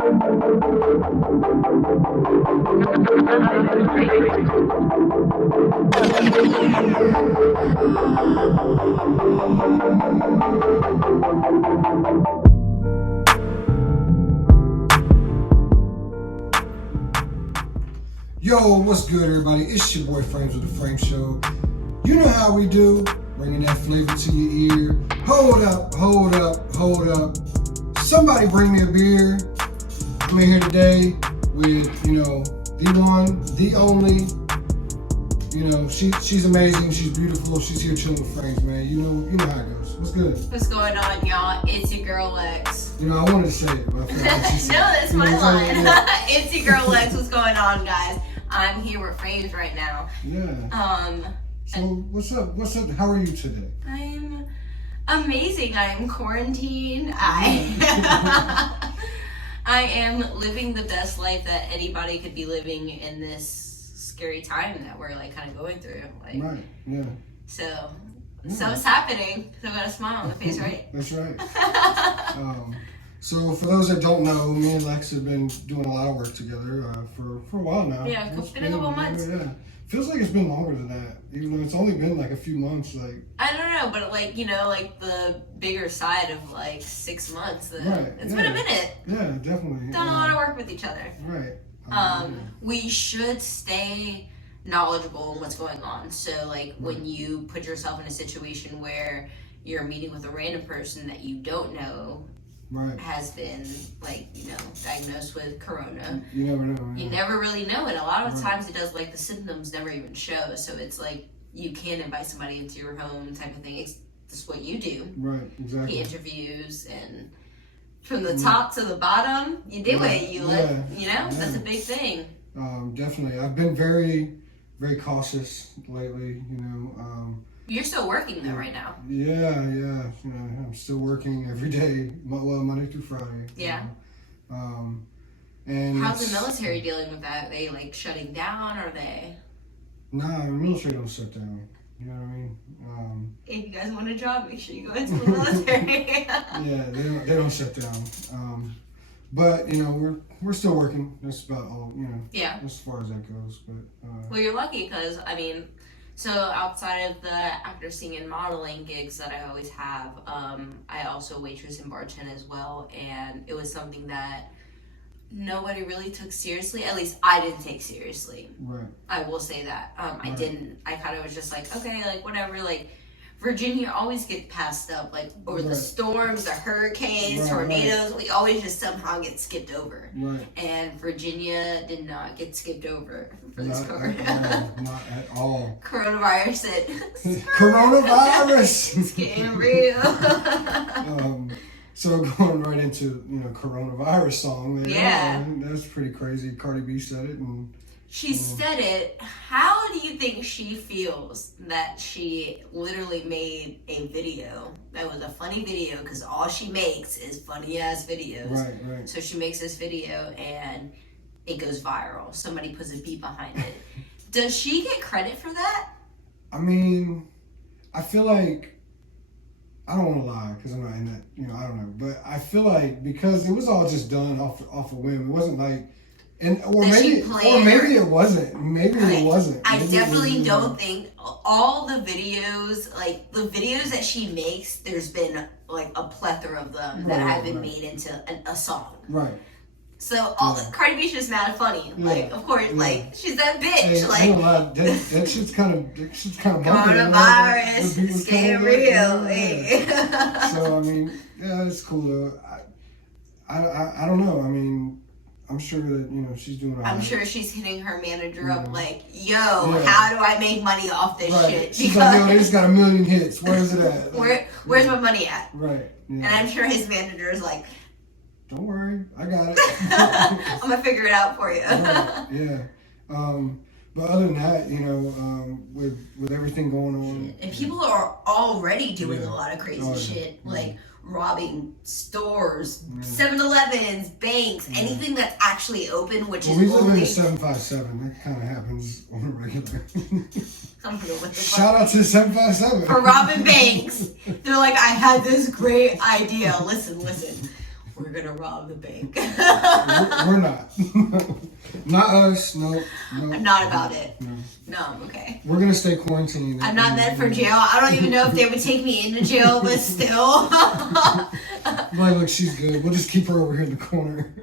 Yo, what's good, everybody? It's your boy FrameZ with the Frame Show. You know how we do, bringing that flavor to your ear. Hold up, hold up, hold up. Somebody bring me a beer. I'm in here today with, the one, the only. She's amazing, she's beautiful, she's here chilling with Frames, man. You know how it goes. What's good? What's going on, y'all? It's your girl Lex. I wanted to say it, but I feel like she said No, that's my line. Yeah. It's your girl Lex. What's going on, guys? I'm here with Frames right now. Yeah. So what's up? How are you today? I'm amazing. I'm quarantined. I am living the best life that anybody could be living in this scary time that we're like kind of going through. Like, right. Yeah. So it's happening. So I got a smile on the face, right? That's right. So for those that don't know, me and Lex have been doing a lot of work together for a while now. Yeah, it's been a couple months. Yeah. Feels like it's been longer than that, even though it's only been like a few months. Like, I don't know, but like the bigger side of like 6 months. It's been a minute. Yeah, definitely. Done a lot of work with each other. Right. We should stay knowledgeable in what's going on. So like when you put yourself in a situation where you're meeting with a random person that you don't know. Right. Has been diagnosed with corona. You never know. You never really know, and a lot of times it does like the symptoms never even show. So it's like you can invite somebody into your home type of thing. It's just what you do. Right. Exactly. He interviews, and from the top to the bottom, you do it. You that's a big thing. Definitely. I've been very, very cautious lately. You're still working though right now. Yeah. I'm still working every day, Monday through Friday. Yeah. And how's the military dealing with that? Are they like shutting down? Or are they? Nah, the military don't shut down. You know what I mean? If you guys want a job, make sure you go into the military. Yeah, they don't shut down. But we're still working. That's about all. Yeah. As far as that goes, but. Well, you're lucky because so outside of the actor, singing, modeling gigs that I always have, I also waitress and bartend as well, and it was something that nobody really took seriously. At least I didn't take seriously. Right. I will say that. I Right. didn't. I kind of was just like, okay, like whatever. Like Virginia always get passed up, like over the storms, the hurricanes, tornadoes. We always just somehow get skipped over. Right. And Virginia did not get skipped over for this card. Not at all. Coronavirus it. Coronavirus. It's getting real. So going right into coronavirus song. Yeah. That's pretty crazy. Cardi B said it, and she said it. How do you think she feels that she literally made a video that was a funny video, because all she makes is funny ass videos. Right. So she makes this video and it goes viral. Somebody puts a beat behind it. Does she get credit for that? I mean, I feel like, I don't want to lie because I'm not in that, I don't know. But I feel like because it was all just done off a whim. It wasn't like, or maybe it wasn't. Maybe it wasn't. I definitely don't think all the videos, like the videos that she makes, there's been like a plethora of them that have been made into a song. Right. So Cardi B's just mad funny. Like, of course, like she's that bitch. Hey, that shit's kind of bumpy. Coronavirus, it's getting real. So I mean, yeah, it's cool though. I don't know. I mean, I'm sure that she's doing all right. I'm sure she's hitting her manager up like, yo, how do I make money off this shit? She's like, yo, they just got 1 million hits. Where's it at? Like, where's my money at? Right. Yeah. And I'm sure his manager is like, don't worry, I got it. I'm gonna figure it out for you. Right. Yeah. But other than that, with everything going on, and people are already doing a lot of crazy shit, like robbing stores, 7-Elevens, banks, anything that's actually open, which is we live in a 757. That kind of happens on a regular. Shout out to 757 for robbing banks. They're like, I had this great idea. Listen. we're gonna rob the bank. We're not. Not us. No. I'm not about it. No. No, okay. We're gonna stay quarantined. I'm not meant for jail. I don't even know if they would take me into jail, but still. Like, look, she's good. We'll just keep her over here in the corner.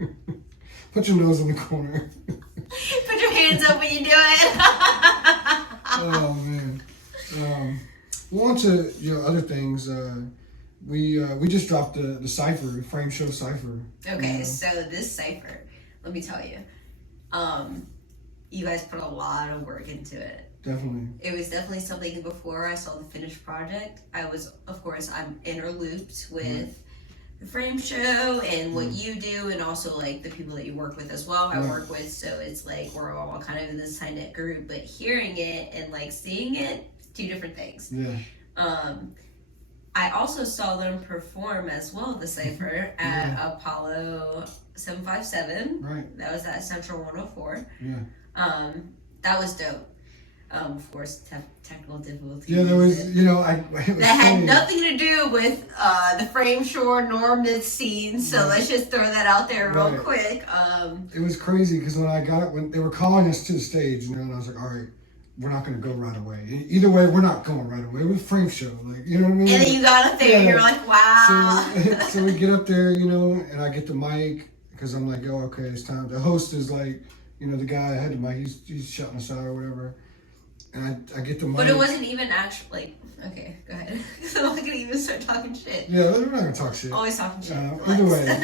Put your nose in the corner. Put your hands up when you do it. Oh man. Well, on to other things. We just dropped the cipher, frame show cipher. Okay, so this cipher, let me tell you, you guys put a lot of work into it. Definitely. It was definitely something before I saw the finished project. I'm interlooped with the frame show and what you do, and also like the people that you work with as well. I work with, so it's like we're all kind of in this tight knit group. But hearing it and like seeing it, two different things. Yeah. I also saw them perform as well, the cipher at Apollo 757. Right. That was at Central 104. Yeah. That was dope. Of course, technical difficulties. Yeah, there was, that had nothing to do with the frame shore nor mid scene. So let's just throw that out there real quick. It was crazy because when they were calling us to the stage, and I was like, all right, we're not going to go right away. Either way, we're not going right away. It was a frame show, like, you know what I mean? And then you got up there, and you're like, wow. So we get up there, and I get the mic because I'm like, oh, okay, it's time. The host is like, the guy that had the mic, he's shouting us out or whatever. And I get the mic. But it wasn't even actually, okay, go ahead. I'm not going to even start talking shit. Yeah, we're not going to talk shit. Always talking shit. Either way.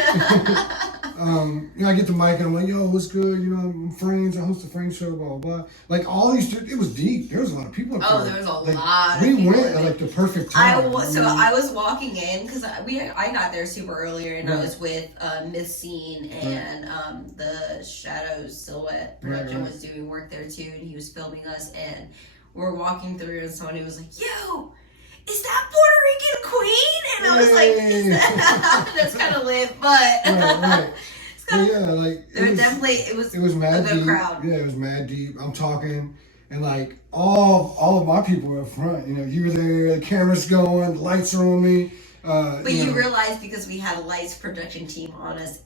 I get the mic and I'm like, yo, what's good? I'm friends. I host a frame show, blah, blah, blah. Like, all these, it was deep. There was a lot of people up there. There was a lot of people. We went at like the perfect time. I was walking in because I got there super earlier and I was with Miss Scene and the Shadows Silhouette production was doing work there too, and he was filming us, and we're walking through and somebody was like, yo, is that Puerto Rican Queen? And I was like, that's kind of lit, but it's kind of, it was mad a good deep. crowd. Yeah, it was mad deep. I'm talking, and like all of my people were up front. You were there, the camera's going, the lights are on me. But you realize because we had a lights production team on us,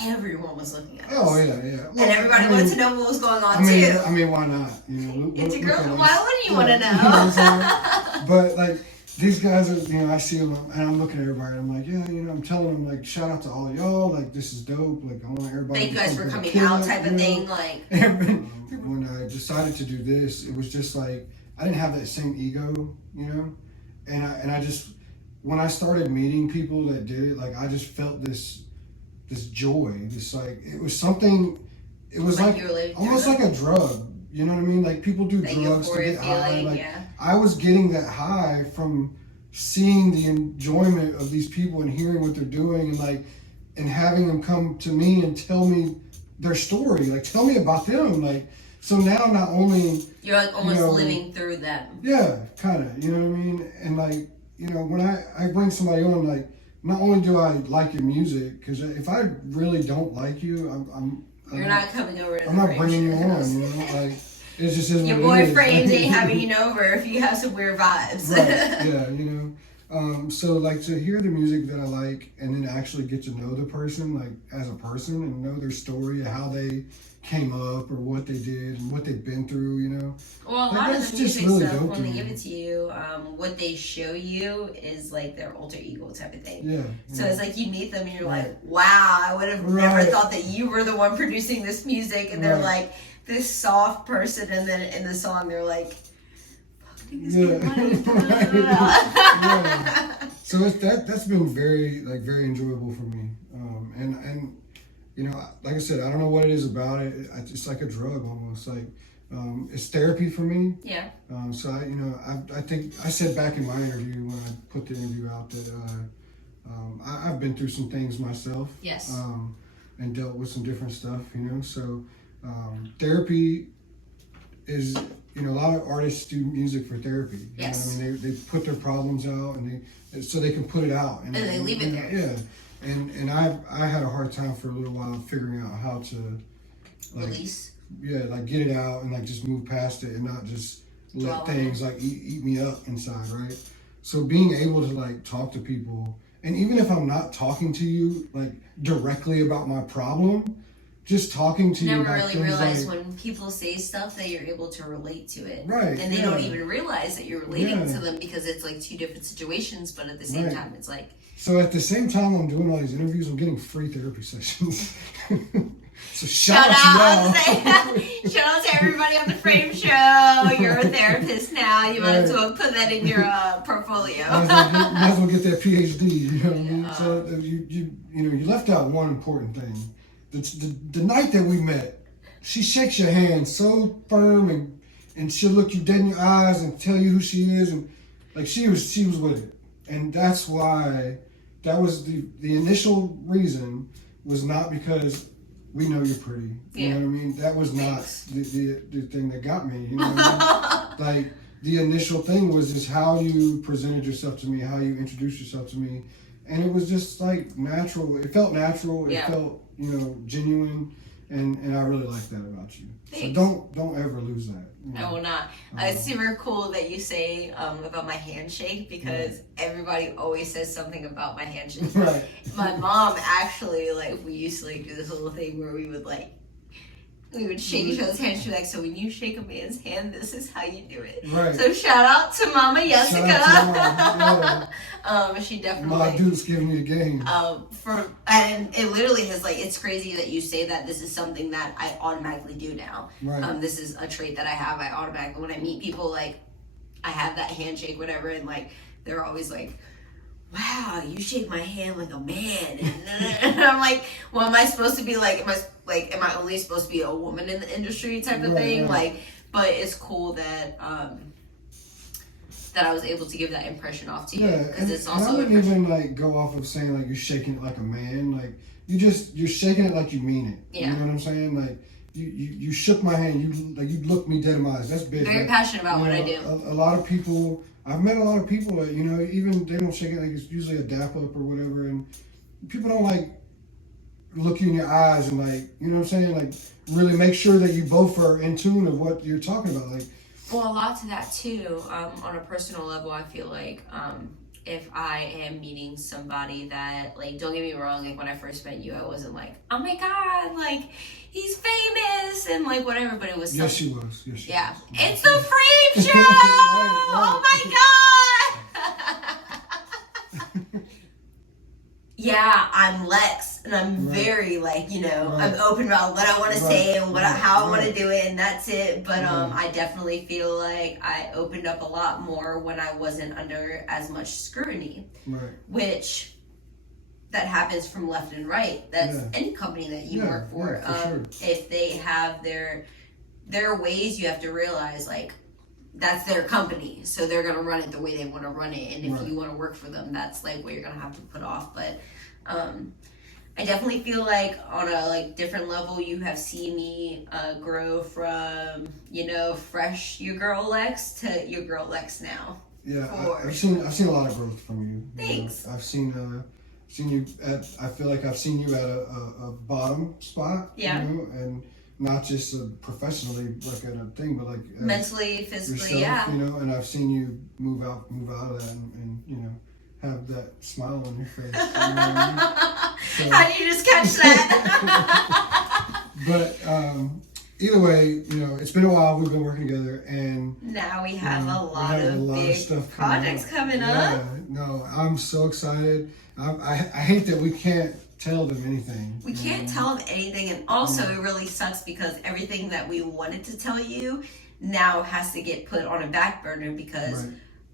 everyone was looking at us. Oh yeah. Well, and everybody wanted to know what was going on too. I mean, why not? It's a girl. Why wouldn't you want to know? But like these guys are, I see them and I'm looking at everybody. And I'm like, yeah, I'm telling them like, shout out to all of y'all. Like this is dope. Like I want everybody. Thank you guys for coming out, type of thing. Like when I decided to do this, it was just like I didn't have that same ego, and I just when I started meeting people that did it, like I just felt this joy, this like it was something. It was like almost like a drug. You know what I mean? Like people do drugs to get high. Like I was getting that high from seeing the enjoyment of these people and hearing what they're doing, and having them come to me and tell me their story. Like tell me about them. Like so now not only you're like almost living through them. Yeah, kind of. You know what I mean? And like when I bring somebody on, like not only do I like your music, because if I really don't like you, You're not coming over to I'm not bringing you on, like it just is your what it is. boy FrameZ ain't having you over if you have some weird vibes. Right. Yeah, so like to hear the music that I like and then actually get to know the person like as a person and know their story, how they came up or what they did and what they've been through, Well, a like, lot of the music really stuff, when they me. give it to you, what they show you is like their alter ego type of thing. Yeah. So it's like you meet them and you're like, wow, I would have never thought that you were the one producing this music. And they're like this soft person, and then in the song they're like, So that's been very enjoyable for me, and like I said, I don't know what it is about it. It's like a drug almost. Like it's therapy for me. Yeah. So I think I said back in my interview when I put the interview out that I've been through some things myself. Yes. And dealt with some different stuff. So therapy is. A lot of artists do music for therapy. Yes. They put their problems out so they can put it out. And they leave it there. Yeah. And I had a hard time for a little while figuring out how to release. Yeah, like get it out and like just move past it and not just let things like eat me up inside, right? So being able to like talk to people And even if I'm not talking to you like directly about my problem, just talking to you never about really things realize like, when people say stuff that you're able to relate to it. right, And they yeah. don't even realize that you're relating Yeah. to them because it's like two different situations, but at the same Right. time, it's like. So at the same time I'm doing all these interviews, I'm getting free therapy sessions. So shout out to y'all. Shout out to everybody on the Frame Show. You're a therapist now. You might as Right. well put that in your portfolio. Might as well get that PhD. You know what I mean? Yeah. So you left out one important thing. The night that we met, she shakes your hand so firm and she'll look you dead in your eyes and tell you who she is, and like she was with it. And that's why that was the initial reason, was not because we know you're pretty. You know what I mean? That was not the thing that got me. You know what I mean? Like, the initial thing was just how you presented yourself to me, how you introduced yourself to me. And it was just like natural. It felt natural. It felt, genuine. And I really like that about you. Thanks. So don't ever lose that. I will not. It's super cool that you say about my handshake, because everybody always says something about my handshake. Right. My mom actually, like, we used to like do this little thing where we would shake each other's hands. She'd be like, so when you shake a man's hand, this is how you do it. Right. So shout out to Mama Jessica. Shout out to She definitely. my dude's giving me the game. And it literally has, like, it's crazy that you say that. This is something that I automatically do now. Right. This is a trait that I have. I automatically, when I meet people, like, I have that handshake, whatever, and like they're always like, wow, you shake my hand like a man. And I'm like, well, am I supposed to be like, am I only supposed to be a woman in the industry type of thing? Right. Like, but it's cool that that I was able to give that impression off to you, because it's also. And I wouldn't even like go off of saying like you're shaking it like a man. Like you're shaking it like you mean it. Yeah. You know what I'm saying? Like you shook my hand. You looked me dead in my eyes. That's big. Very like, passionate about what I do. A lot of people. I've met a lot of people that, even they don't shake it, like it's usually a dap up or whatever, and people don't like look you in your eyes and like, you know what I'm saying, like really make sure that you both are in tune of what you're talking about. Like, well, a lot to that too. On a personal level, I feel like if I am meeting somebody that, like, don't get me wrong, like when I first met you, I wasn't like, oh my god, like he's famous and like whatever, but it was yes, she was. Yes, she was. It's the Frame Show. Right. Oh my god. Yeah, I'm Lex, and I'm very like, I'm open about what I want to say and how I want to do it, and that's it. But I definitely feel like I opened up a lot more when I wasn't under as much scrutiny, which that happens from left and right. That's any company that you work for. Sure. If they have their ways, you have to realize, like, that's their company, so they're gonna run it the way they want to run it, and if you want to work for them, that's like what you're gonna have to put off. But I definitely feel like on a like different level, you have seen me grow from fresh your girl Lex to your girl Lex now. Yeah, I've seen a lot of growth from you. Thanks. I've seen you at. I feel like I've seen you at a bottom spot. Yeah. And not just professionally, like at a thing, but like mentally, physically, yourself, and I've seen you move out of that and have that smile on your face. You know what I mean? How do you just catch that? But either way, it's been a while. We've been working together, and now we have a lot of big stuff projects coming up. No, I'm so excited. I hate that we can't tell them anything. We can't tell them anything, and also it really sucks because everything that we wanted to tell you now has to get put on a back burner because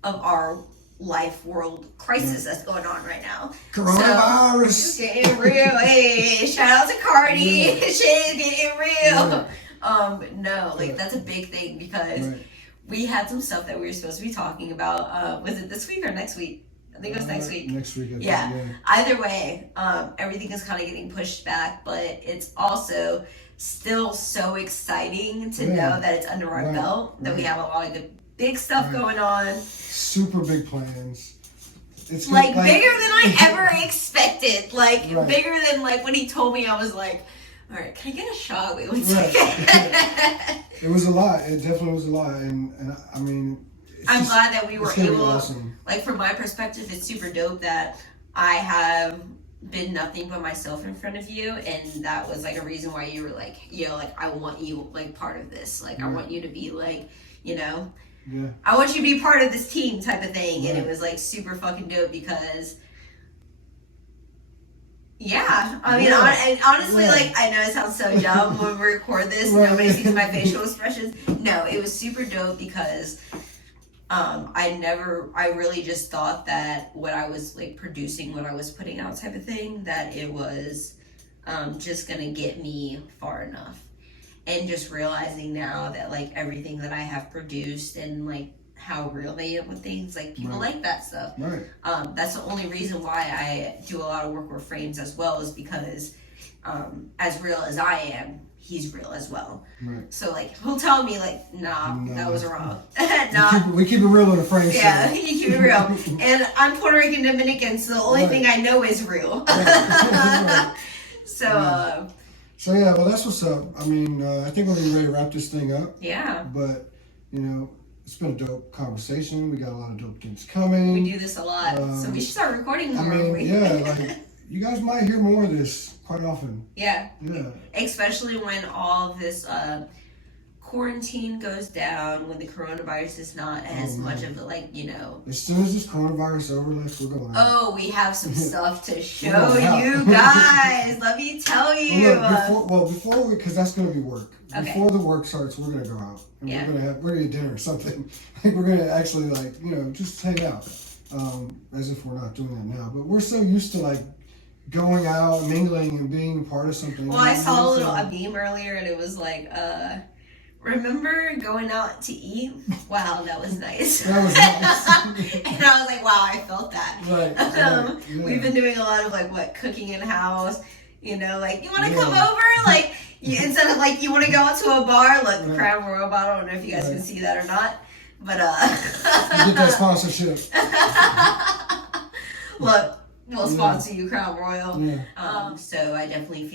of our life world crisis that's going on right now. Coronavirus. So, it's getting real. Hey, shout out to Cardi. Shit's getting real. No, like that's a big thing because we had some stuff that we were supposed to be talking about. Was it this week or next week? I think it was next week. Next week, I think, yeah. Either way, everything is kind of getting pushed back, but it's also still so exciting to know that it's under our belt, that we have a lot of good big stuff going on. Super big plans. It's like bigger than I ever expected. Like bigger than like when he told me, I was like, all right, can I get a shot? Wait one second. It was a lot. It definitely was a lot, and I mean. I'm glad that we were able, awesome. like from my perspective, it's super dope that I have been nothing but myself in front of you, and that was like a reason why you were like, yo, like I want you like part of this. Like I want you to be like, you know, I want you to be part of this team type of thing. And it was like super fucking dope because I mean, honestly, like, I know it sounds so dumb when we record this, nobody sees my facial expressions. No, it was super dope because I really just thought that what I was, like, producing, what I was putting out type of thing, that it was just gonna get me far enough. And just realizing now that, like, everything that I have produced and, like, how real they am with things, like people like that stuff. That's the only reason why I do a lot of work with FrameZ as well, is because as real as I am, he's real as well. So like he'll tell me like, nah, that was wrong. Nah, we keep it real on the frame. Yeah, you keep it real. And I'm Puerto Rican Dominican, so the only thing I know is real. So yeah, well that's what's up. I mean, I think we're getting ready to wrap this thing up. Yeah. But you know, it's been a dope conversation. We got a lot of dope things coming. We do this a lot, so we should start recording more. I mean, like you guys might hear more of this quite often. Yeah. Especially when all of this quarantine goes down, when the coronavirus is not as much of a, like, you know. As soon as this coronavirus overlifts, we're going out. Oh, we have some stuff to show you guys. Let me tell you. Before we, because that's going to be work. Okay. Before the work starts, we're going to go out. And we're going to eat dinner or something. Like, we're going to actually, like, you know, just hang out. As if we're not doing that now. But we're so used to, like, going out, mingling, and being part of something. Well, I saw a meme earlier, and it was like, remember going out to eat? Wow, that was nice. That was nice. And I was like, wow, I felt that. Right. We've been doing a lot of like cooking in house. You know, like, you want to come over? Like, instead of like, you want to go out to a bar? Look, Crown Royal bottle. I don't know if you guys can see that or not, but you get that sponsorship. Look, we'll sponsor you, Crown Royal. So I definitely feel